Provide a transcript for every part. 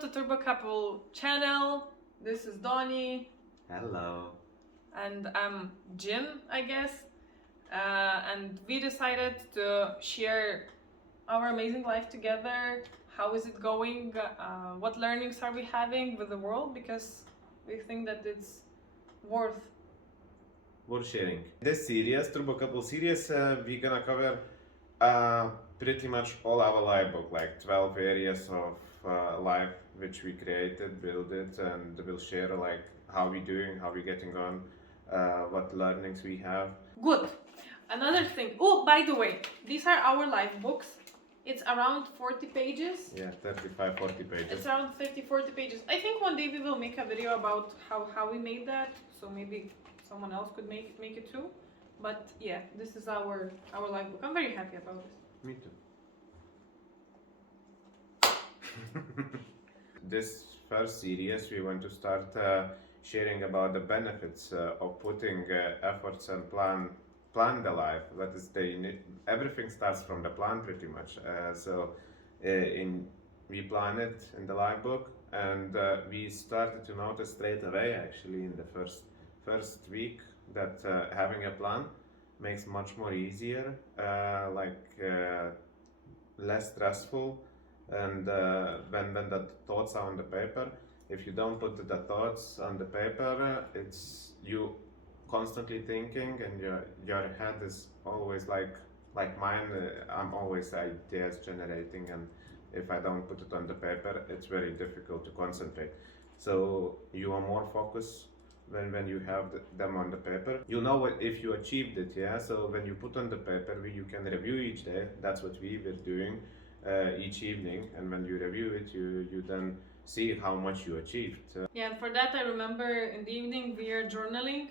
to Turbo Couple channel. This is Donnie. Hello. And I'm Jim, I guess. And we decided to share our amazing life together. How is it going? What learnings are we having with the world? Because we think that it's worth sharing. This series, Turbo Couple series, we're gonna cover pretty much all our life book, like 12 areas of life which we created, built it, and we'll share like how we doing, how we getting on, what learnings we have. Good. Another thing. Oh, by the way, these are our life books. It's around 40 pages. Yeah, 35, 40 pages. It's around 50, 40 pages. I think one day we will make a video about how we made that. So maybe someone else could make it too. But yeah, this is our life book. I'm very happy about this. Me too. This first series, we want to start sharing about the benefits of putting efforts and plan the life. That is, everything starts from the plan pretty much. We plan it in the life book, and we started to notice straight away, actually, in the first week, that having a plan makes much more easier, less stressful, and when the thoughts are on the paper. If you don't put the thoughts on the paper, it's you constantly thinking, and your head is always like mine. I'm always ideas generating, and if I don't put it on the paper, it's very difficult to concentrate. So you are more focused when you have them on the paper. You know what, if you achieved it, yeah. So when you put on the paper, you can review each day. That's what we were doing each evening, and when you review it, you then see how much you achieved. Yeah, and for that I remember in the evening we are journaling,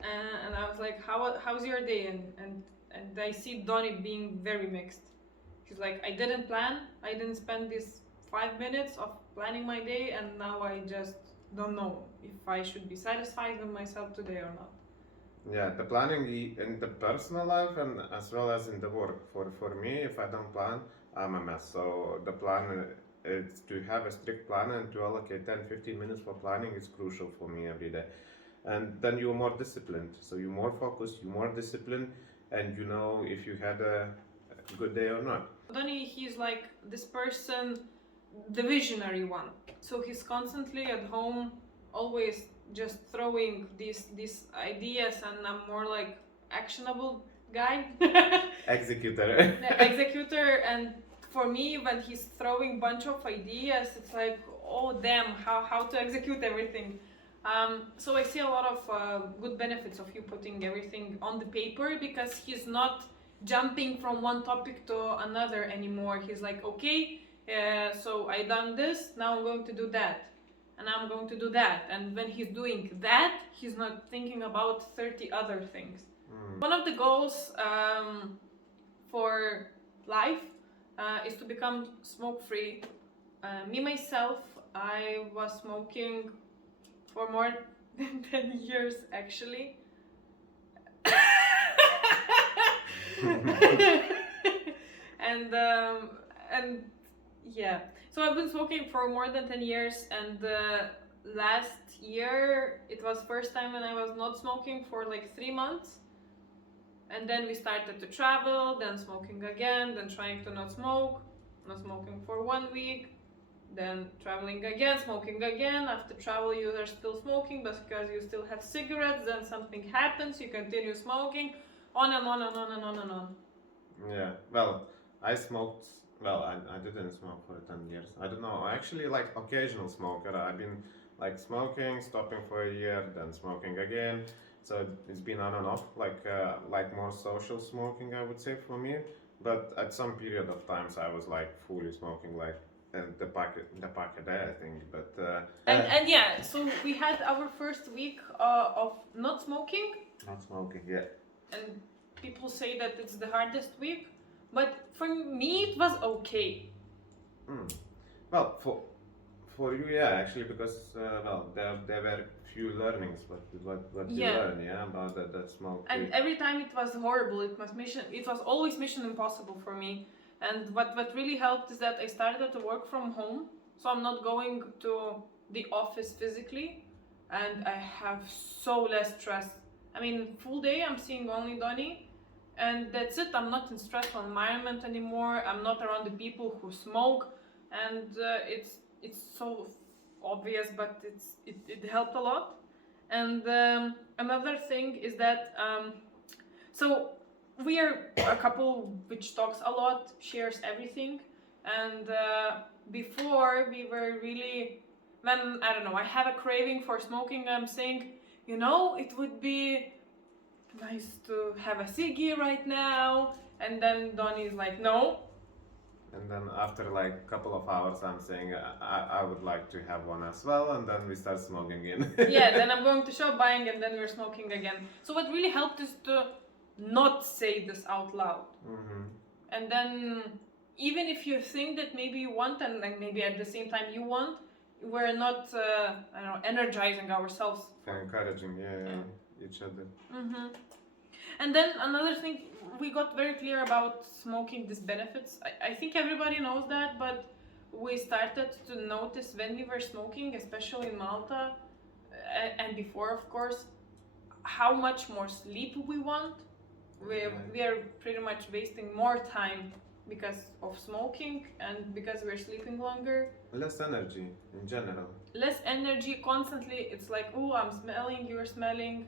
and I was like, how's your day? And I see Donnie being very mixed. He's like, I didn't plan. I didn't spend these 5 minutes of planning my day, and now I just don't know if I should be satisfied with myself today or not. Yeah, the planning in the personal life and as well as in the work. For me, if I don't plan, I'm a mess. So the plan is to have a strict plan and to allocate 10-15 minutes for planning is crucial for me every day. And then you're more disciplined. So you're more focused, you're more disciplined, and you know if you had a good day or not. Donnie, he's like this person, the visionary one. So he's constantly at home, always just throwing these ideas, and I'm more like actionable guy. Executor. The executor. And for me, when he's throwing bunch of ideas, it's like, oh damn, how to execute everything. So I see a lot of good benefits of you putting everything on the paper, because he's not jumping from one topic to another anymore. He's like, okay, so I done this, now I'm going to do that, and I'm going to do that. And when he's doing that, he's not thinking about 30 other things. One of the goals for life is to become smoke-free. Me, myself, I was smoking for more than 10 years, actually. and yeah, so I've been smoking for more than 10 years, and last year it was first time when I was not smoking for like 3 months, and then we started to travel, then smoking again, then trying to not smoking for 1 week, then traveling again, smoking again. After travel you are still smoking, but because you still have cigarettes, then something happens, you continue smoking, on and on and on and on and on. Yeah, well, I smoked, I didn't smoke for 10 years. I don't know, I actually like occasional smoker. I've been like smoking, stopping for a year, then smoking again. So it's been on and off, like more social smoking, I would say, for me. But at some period of times I was like fully smoking, like the packet a day, I think. But and yeah, so we had our first week of not smoking. Not smoking, yeah. And people say that it's the hardest week, but for me it was okay. Well, for you, yeah, actually, because there were few learnings, what you learn, yeah, about the smoke. And every time it was horrible. It was always mission impossible for me. And what really helped is that I started to work from home, so I'm not going to the office physically, and I have so less stress. I mean, full day I'm seeing only Donnie, and that's it. I'm not in stressful environment anymore. I'm not around the people who smoke, and it's so obvious, but it helped a lot. And another thing is that so we are a couple which talks a lot, shares everything, and before we were really, when I don't know, I have a craving for smoking, I'm saying, it would be nice to have a ciggy right now, and then Donnie is like, no. And then after like a couple of hours, I'm saying I would like to have one as well, and then we start smoking again. Yeah, then I'm going to shop buying, and then we're smoking again. So what really helped is to not say this out loud. Mm-hmm. And then even if you think that maybe you want, and like maybe at the same time you want, we're not energizing ourselves. Encouraging, each other. Mm-hmm. And then another thing, we got very clear about smoking, these benefits. I think everybody knows that, but we started to notice when we were smoking, especially in Malta, and before, of course, how much more sleep we want. We are pretty much wasting more time because of smoking and because we're sleeping longer. Less energy in general. Less energy constantly. It's like, oh, I'm smelling, you're smelling.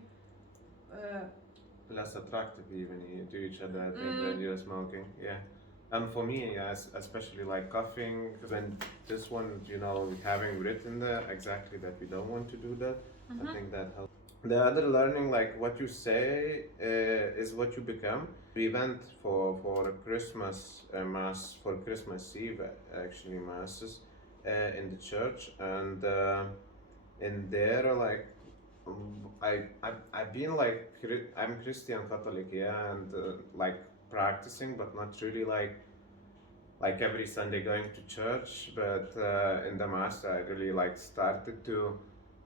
Less attractive even to each other, I think, when you're smoking. Yeah. And for me, especially like coughing, when this one, having written there exactly that we don't want to do that, I think that helps. The other learning, like what you say is what you become. We went for a Christmas mass, for Christmas Eve actually, masses in the church, and in there, like, I've been like, I'm Christian Catholic, yeah, and like practicing, but not really like every Sunday going to church. But in the mass, I really like started to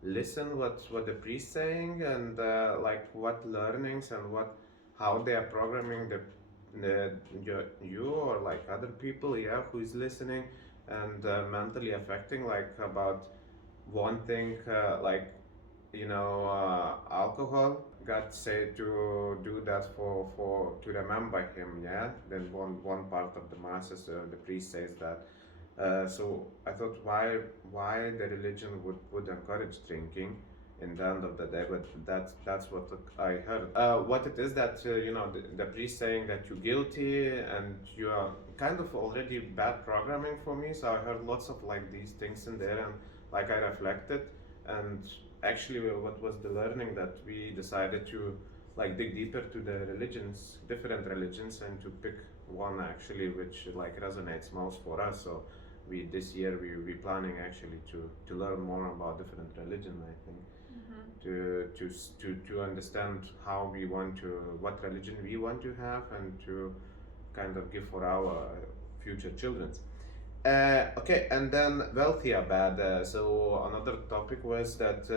listen what the priest saying, and like what learnings and how they are programming you or like other people, yeah, who is listening, and mentally affecting, like about one thing, like alcohol. God said to do that to remember him, yeah. Then one part of the masses, the priest says that. So I thought, why the religion would encourage drinking in the end of the day, but that's what I heard. What it is that the priest saying that you're guilty and you are kind of already bad programming for me. So I heard lots of like these things in there, and like I reflected, and actually what was the learning that we decided to like dig deeper to the religions, different religions, and to pick one actually which like resonates most for us. So this year we planning actually to learn more about different religion, I think. To understand how we want to, what religion we want to have, and to kind of give for our future children. Okay, and then wealthy are bad. So another topic was that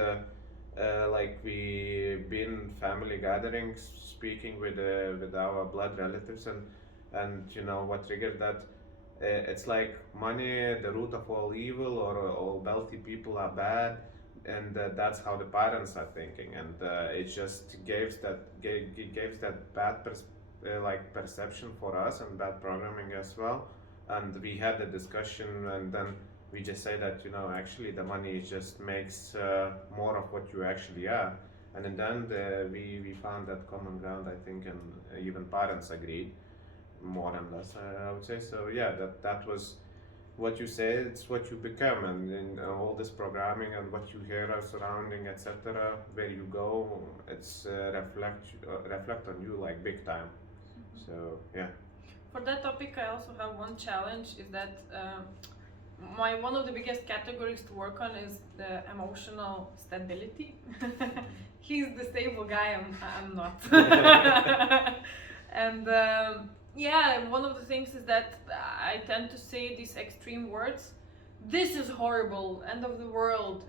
like we been family gatherings, speaking with our blood relatives, and what triggered that. It's like money, the root of all evil, or all wealthy people are bad, and that's how the parents are thinking, and it just gives that bad perception for us, and bad programming as well. And we had a discussion, and then we just say that actually the money just makes more of what you actually are, and in the end we found that common ground, I think, and even parents agreed more and less, I would say. So yeah, that was what you say, it's what you become, and in all this programming and what you hear surrounding, etc., where you go, it's reflect on you like big time. So yeah. For that topic, I also have one challenge, is that one of the biggest categories to work on is the emotional stability. He's the stable guy, I'm not. And yeah, one of the things is that I tend to say these extreme words. This is horrible, end of the world.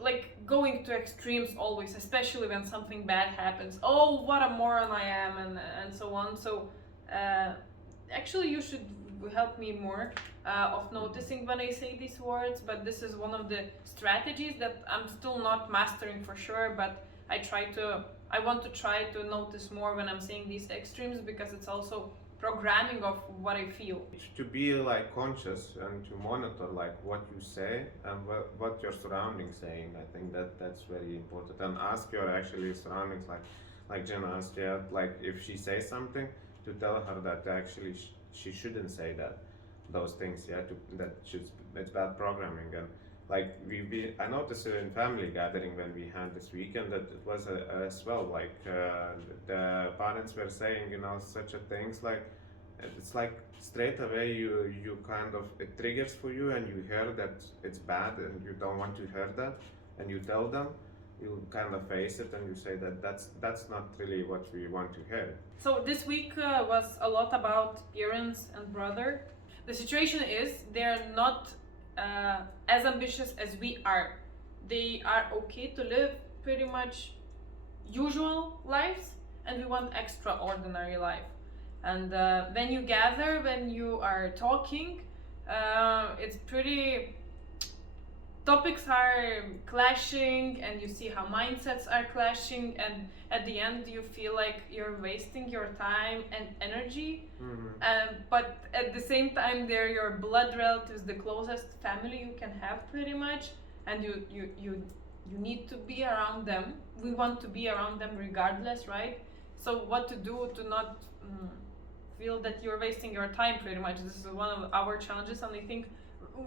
Like going to extremes always, especially when something bad happens. Oh, what a moron I am, and so on. So actually you should help me more of noticing when I say these words. But this is one of the strategies that I'm still not mastering for sure. But I want to try to notice more when I'm saying these extremes, because it's also programming of what I feel. To be like conscious and to monitor like what you say and what your surroundings saying. I think that's very important. And ask your actually surroundings, like Jen asked, yeah, like if she says something, to tell her that actually she shouldn't say those things. Yeah, it's bad programming. And like I noticed in family gathering when we had this weekend that it was as well, like the parents were saying, such a things like, it's like straight away you kind of, it triggers for you and you hear that it's bad and you don't want to hear that, and you tell them, you kind of face it and you say that that's not really what we want to hear. So this week was a lot about parents and brother. The situation is they're not as ambitious as we are. They are okay to live pretty much usual lives, and we want extraordinary life. And when you gather, when you are talking, it's pretty, topics are clashing, and you see how mindsets are clashing, and at the end you feel like you're wasting your time and energy. But at the same time they're your blood relatives, the closest family you can have pretty much, and you need to be around them. We want to be around them regardless, right? So what to do to not feel that you're wasting your time pretty much. This is one of our challenges, and I think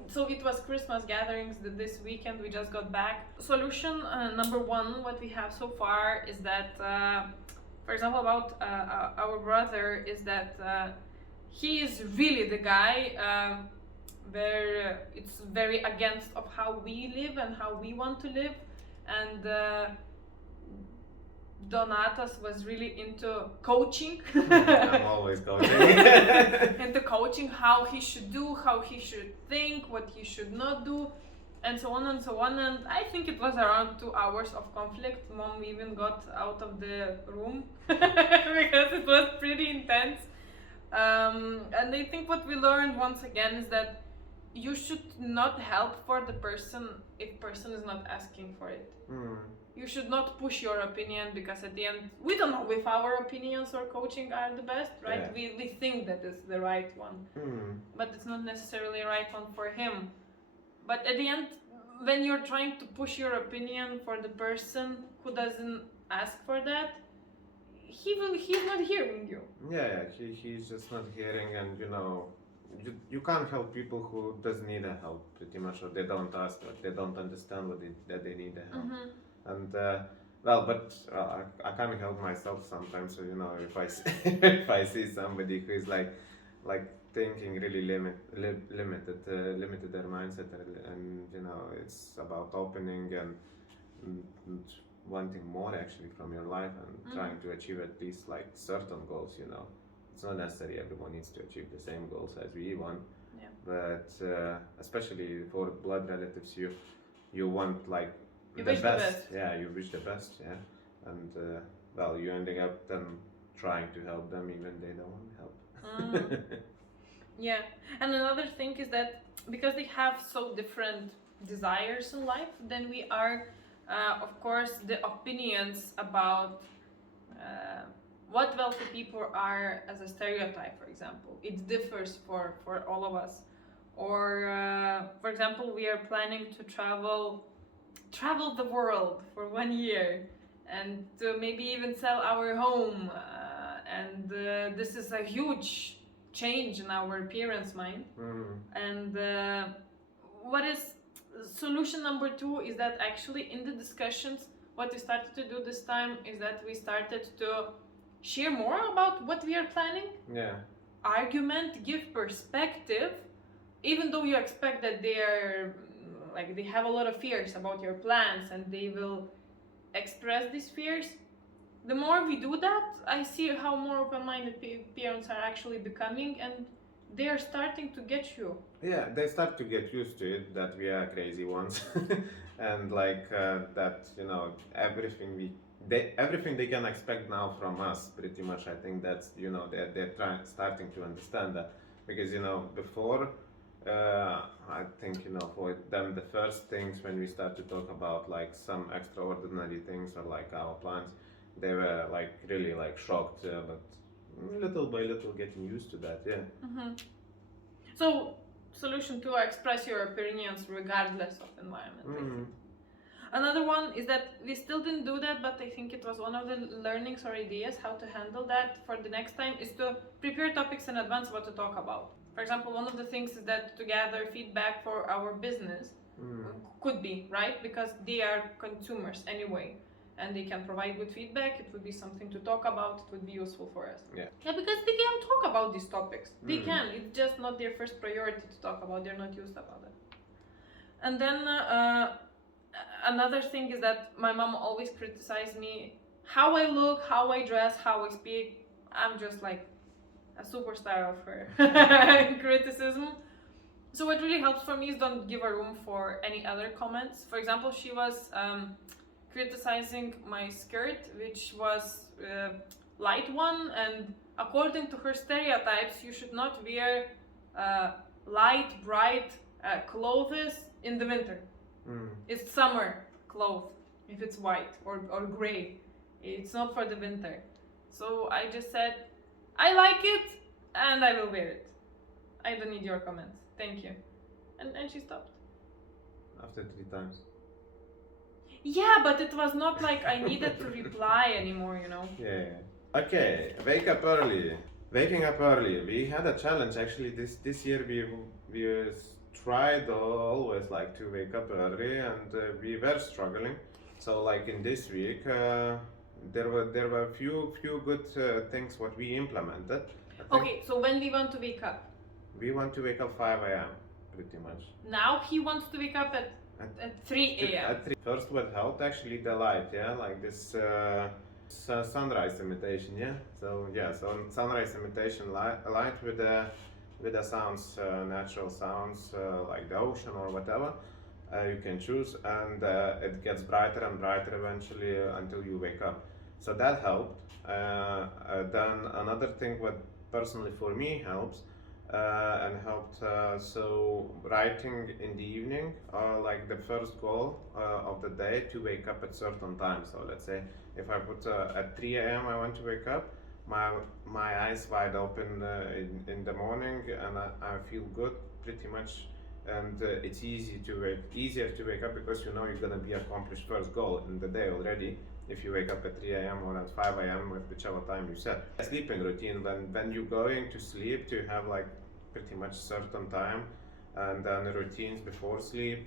so. It was Christmas gatherings this weekend, we just got back. Solution number one, what we have so far is that for example about our brother, is that he is really the guy where it's very against of how we live and how we want to live. And Donatas was really into coaching. I'm always coaching. Into coaching, how he should do, how he should think, what he should not do, and so on and so on. And I think it was around 2 hours of conflict. Mom even got out of the room because it was pretty intense. And I think what we learned once again is that you should not help for the person if person is not asking for it. You should not push your opinion, because at the end we don't know if our opinions or coaching are the best, right? Yeah. We think that is the right one, but it's not necessarily right one for him. But at the end, when you're trying to push your opinion for the person who doesn't ask for that, he's not hearing you. Yeah, he's just not hearing, and you can't help people who doesn't need a help pretty much, or they don't ask, or they don't understand that they need a help. And but I can't help myself sometimes. So if I if I see somebody who is like thinking really limited their mindset, and it's about opening and wanting more actually from your life, and trying to achieve at least like certain goals. It's not necessary everyone needs to achieve the same goals as we want. Yeah. But especially for blood relatives, you want like You the wish best. the best. Yeah, you wish the best. Yeah, and you ending up then trying to help them even they don't want help. Yeah, and another thing is that because they have so different desires in life than we are, of course the opinions about what wealthy people are as a stereotype, for example, it differs for all of us. Or for example, we are planning to travel the world for 1 year, and to maybe even sell our home, and this is a huge change in our parents' mind. And what is solution number 2 is that actually in the discussions, what we started to do this time is that we started to share more about what we are planning. Yeah. Argument, give perspective, even though you expect that they are like they have a lot of fears about your plans and they will express these fears. The more we do that, I see how more open-minded parents are actually becoming, and they are starting to get you. Yeah, they start to get used to it that we are crazy ones, and like that everything they can expect now from us pretty much. I think that's they're starting to understand that because before, I think for them the first things when we start to talk about like some extraordinary things or like our plans, they were like really like shocked, but little by little getting used to that. Yeah. So, solution 2: express your opinions regardless of environment. I think. Another one is that we still didn't do that, but I think it was one of the learnings or ideas how to handle that for the next time, is to prepare topics in advance what to talk about. For example, one of the things is that to gather feedback for our business could be, right? Because they are consumers anyway, and they can provide good feedback. It would be something to talk about. It would be useful for us. Yeah. Yeah, because they can talk about these topics. They can. It's just not their first priority to talk about. They're not used about it. And then another thing is that my mom always criticized me how I look, how I dress, how I speak. I'm just like a superstar of her criticism. So what really helps for me is don't give a room for any other comments. For example, she was criticizing my skirt, which was light one, and according to her stereotypes, you should not wear light, bright clothes in the winter. It's summer clothes if it's white or gray. It's not for the winter. So I just said, I like it and I will wear it. I don't need your comments. Thank you. And she stopped. After 3 times. Yeah, but it was not like I needed to reply anymore, Yeah. Okay, wake up early. Waking up early. We had a challenge actually this year. We tried always like to wake up early, and we were struggling. So like in this week, there were a few good things what we implemented. Okay, so when we want to wake up? We want to wake up 5 a.m. pretty much. Now he wants to wake up at 3 a.m. At 3. First what helped actually the light, yeah, like this sunrise imitation, yeah. So sunrise imitation light with the sounds, natural sounds like the ocean or whatever. You can choose, and it gets brighter and brighter eventually until you wake up. So that helped. Then another thing what personally for me helps and helped, so writing in the evening, like the first goal of the day to wake up at certain time. So let's say if I put at 3 a.m. I want to wake up, my eyes wide open in the morning, and I feel good pretty much, and it's easier to wake up because you're gonna be accomplished first goal in the day already if you wake up at 3 a.m. or at 5 a.m. with whichever time you set. Sleeping routine, when you're going to sleep, to have like pretty much certain time, and then routines before sleep,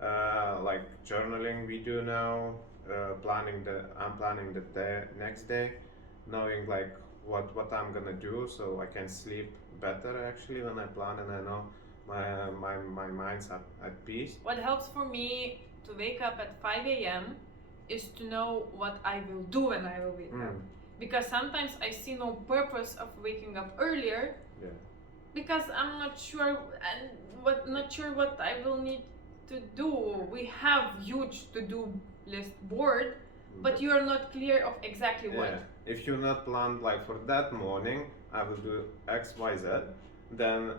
like journaling we do now, I'm planning the next day, knowing like what I'm gonna do, so I can sleep better actually when I plan and I know my mind's at peace. What helps for me to wake up at 5 a.m. is to know what I will do when I will wake up. Because sometimes I see no purpose of waking up earlier. Yeah. Because I'm not sure what I will need to do. We have huge to-do list board, but you are not clear of exactly what. Yeah. If you're not planned like for that morning, I will do X, Y, Z, then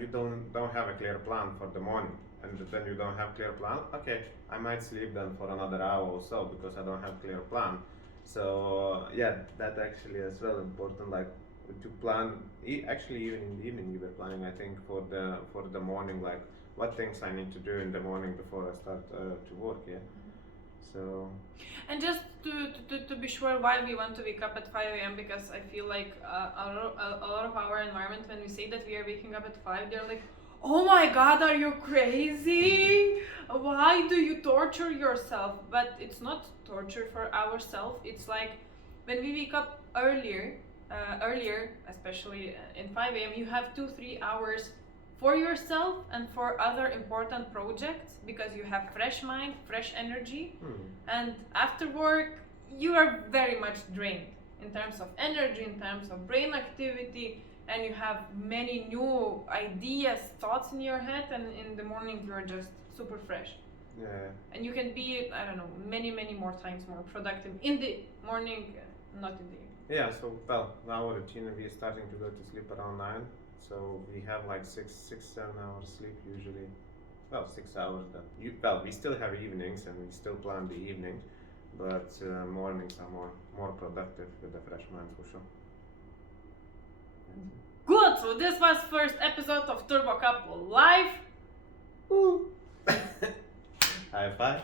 you don't have a clear plan for the morning. And then you don't have clear plan, okay, I might sleep then for another hour or so because I don't have clear plan. So yeah, that actually as well important, like to plan. Actually, even in the evening you were planning, I think, for the morning, like what things I need to do in the morning before I start to work. Yeah. So. And just to be sure why we want to wake up at 5 a.m. because I feel like a lot of our environment, when we say that we are waking up at 5, they're like, oh my god, are you crazy? Why do you torture yourself? But it's not torture for ourselves. It's like when we wake up earlier, especially in 5 a.m., you have 2-3 hours for yourself and for other important projects because you have fresh mind, fresh energy. And after work, you are very much drained in terms of energy, in terms of brain activity, and you have many new ideas, thoughts in your head, and in the morning you are just super fresh. Yeah. And you can be, I don't know, many more times more productive in the morning, not in the evening. Yeah, so well, our routine, we are starting to go to sleep around 9, So we have like 6-7 hours sleep usually. Well, 6 hours. Well, we still have evenings and we still plan the evening, but mornings are more productive with the fresh mind for sure. Good. So this was first episode of Turbo Couple Live. Woo! High five.